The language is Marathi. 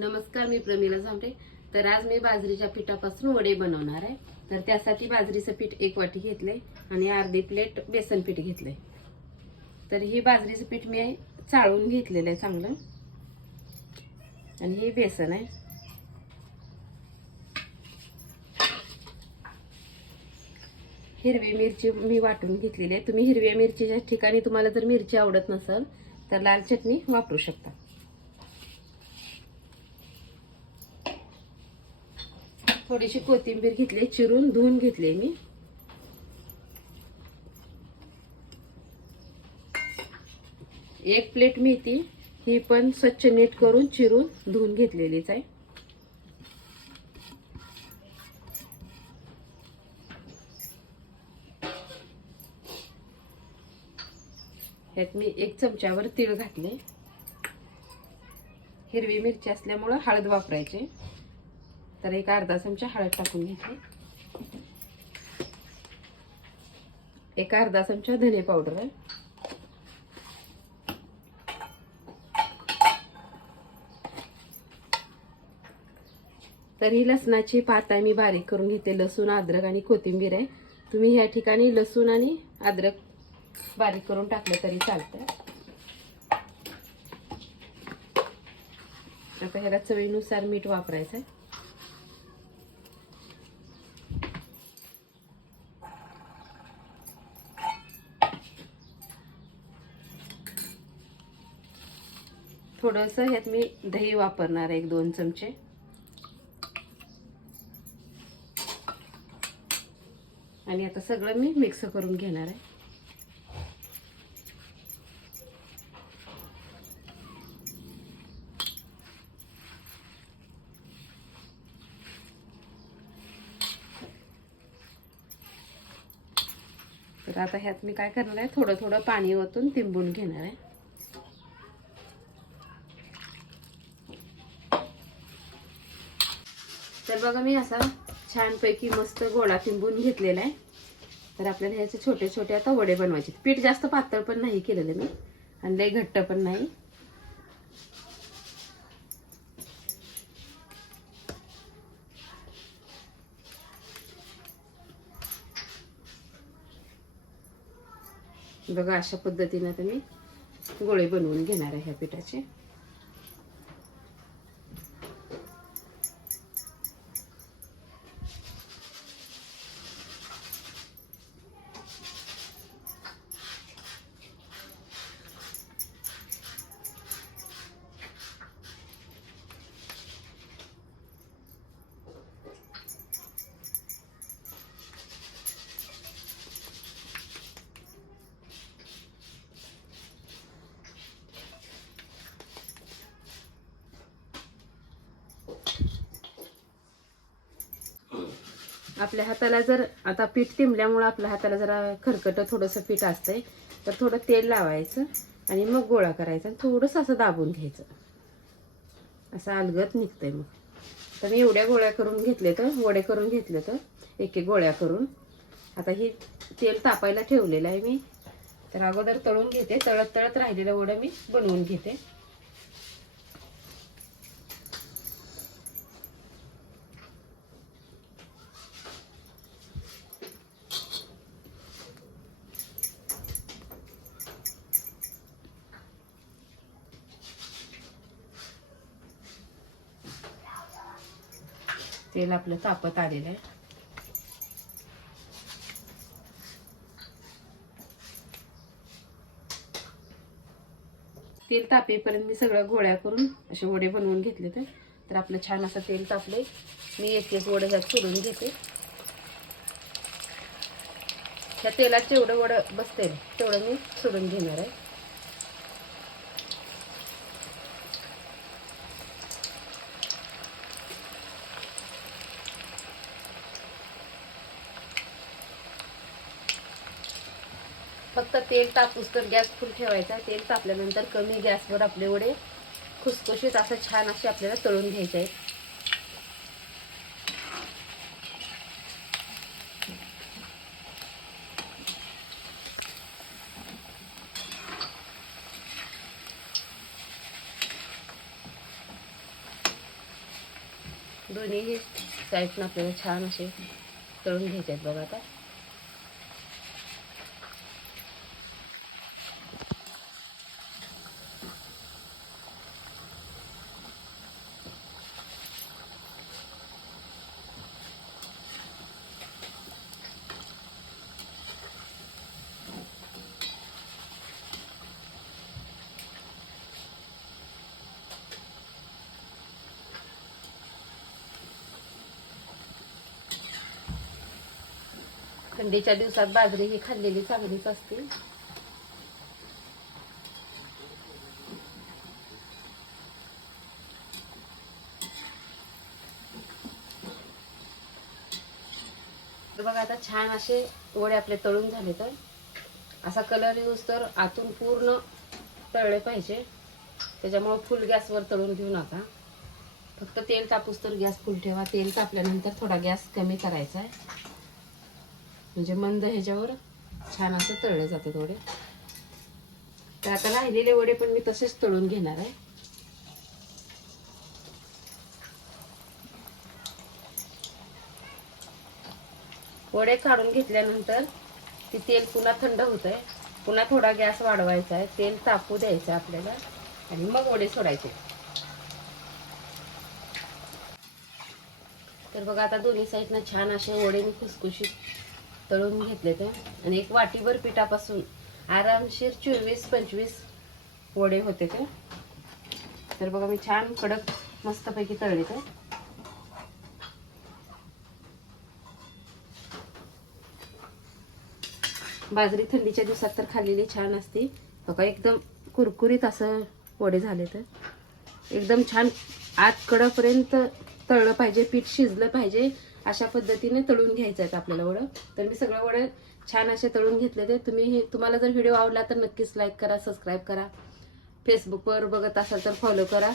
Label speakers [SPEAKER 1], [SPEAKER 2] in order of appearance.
[SPEAKER 1] नमस्कार मी प्रमिला झांबरे तर आज मी बाजरीच्या पिठापासून वडे बनवणार आहे. तर त्यासाठी बाजरीचं पीठ एक वाटी घेतलंय आणि अर्धी प्लेट बेसन पीठ घेतलंय. तर हे बाजरीचं पीठ मी चाळून घेतलेलं आहे चांगलं. आणि हे बेसन आहे. हिरवी मिरची मी वाटून घेतलेली आहे. तुम्ही हिरव्या मिरचीच्या ठिकाणी तुम्हाला जर मिरची आवडत नसेल तर लाल चटणी वापरू शकता. थोडीशी कोथिंबीर घेतली चिरून धुवून घेतली मी. एक प्लेट मेथी ही पण स्वच्छ नीट करून चिरून धुवून घेतलेलीच आहे. ह्यात मी एक चमच्यावर तीळ घातले. हिरवी मिरची असल्यामुळं हळद वापरायची. तर एक अर्धा चमचा हळद टाकून घेतली एक अर्धा चमचा धने पावडर. आहे तर ही लसणाची पात मी बारीक करून घेते. लसूण अद्रक आणि कोथिंबीर आहे. तुम्ही ह्या ठिकाणी लसूण आणि अद्रक बारीक करून टाकलं तरी चालतंय. आता ह्याला चवीनुसार मीठ वापरायचं आहे थोडंसं ह्यात मी दही वापरणार आहे एक दोन चमचे. आणि आता सगळं मी मिक्स करून घेणार आहे. तर आता ह्यात मी काय करणार आहे थोडं थोडं पाणी ओतून तिंबून घेणार आहे. तर बघा मी असा छानपैकी मस्त गोळा तिंबून घेतलेला आहे. तर आपल्याला ह्याचे छोटे छोटे आता वडे बनवायचे पीठ जास्त पातळ पण नाही केलेलं मी आणि लई घट्ट पण नाही. बघा अशा पद्धतीनं तुम्ही गोळे बनवून घेणार आहे ह्या पिठाचे. आपल्या हाताला जर आता पीठ तिंबल्यामुळं आपल्या हाताला जरा खरकट थोडंसं पीठ असतंय तर थोडं तेल लावायचं आणि मग गोळा करायचा आणि थोडंसं असं दाबून घ्यायचं. असं अलगत निघतंय मग. तर मी एवढ्या गोळ्या करून घेतले तर वडे करून घेतले तर एक एक गोळ्या करून. आता ही तेल तापायला ठेवलेलं आहे मी. तर अगोदर तळून घेते. तळत तळत राहिलेलं वडं मी बनवून घेते. तेल आपलं तापत आलेलं आहे. तेल तापेपर्यंत मी सगळं गोळ्या करून असे वडे बनवून घेतले तर तर आपलं छान असं तेल तापले मी एक एक वडं ह्यात सोडून घेते. ह्या तेलात जेवढं वडं बसते तेवढं मी सोडून घेणार आहे. फक्त तेल तापूस तर गॅस फुल ठेवायचा तेल तापल्यानंतर कमी गॅसवर आपले वडे खुसखुशीत असं छान असे आपल्याला तळून घ्यायचे आहेत. दोन्ही साईडनं आपल्याला छान असे तळून घ्यायचे आहेत बघा आता. थंडीच्या दिवसात बाजरी ही खाल्लेली चांगलीच असते. तर बघा आता छान असे वडे आपले तळून झाले तर. असा कलर यूज तर आतून पूर्ण तळले पाहिजे. त्याच्यामुळं फुल गॅसवर तळून घेऊ नका फक्त तेल तापूस तर गॅस फुल ठेवा. तेल तापल्यानंतर थोडा गॅस कमी करायचा आहे. म्हणजे मंद ह्याच्यावर छान असं तळले जातं थोडे. तर आता राहिलेले वडे पण मी तसेच तळून घेणार आहे. वडे काढून घेतल्यानंतर ती तेल पुन्हा थंड होत आहे पुन्हा थोडा गॅस वाढवायचा आहे. तेल तापू द्यायचं आहे आपल्याला. आणि मग वडे सोडायचे. तर बघा आता दोन्ही साईडनं छान असे वडे मी खुसखुशीत तळून घेतले ते. आणि एक वाटीभर पिठापासून आरामशीर चोवीस पंचवीस वडे होते ते. तर बघा मी छान कडक मस्तपैकी तळले ते. बाजरी थंडीच्या दिवसात तर खाल्लेली छान असती. बघा एकदम कुरकुरीत असं वडे झाले तर एकदम छान आत कडपर्यंत तळलं पाहिजे पीठ शिजलं पाहिजे. अशा पद्धतीने तळून घ्यायचं आहे आपल्याला वडं. तर मी सगळं वडं छान असे तळून घेतले ते. तुम्ही हे तुम्हाला जर व्हिडिओ आवडला तर नक्कीच लाईक करा सबस्क्राईब करा. फेसबुकवर बघत असाल तर फॉलो करा.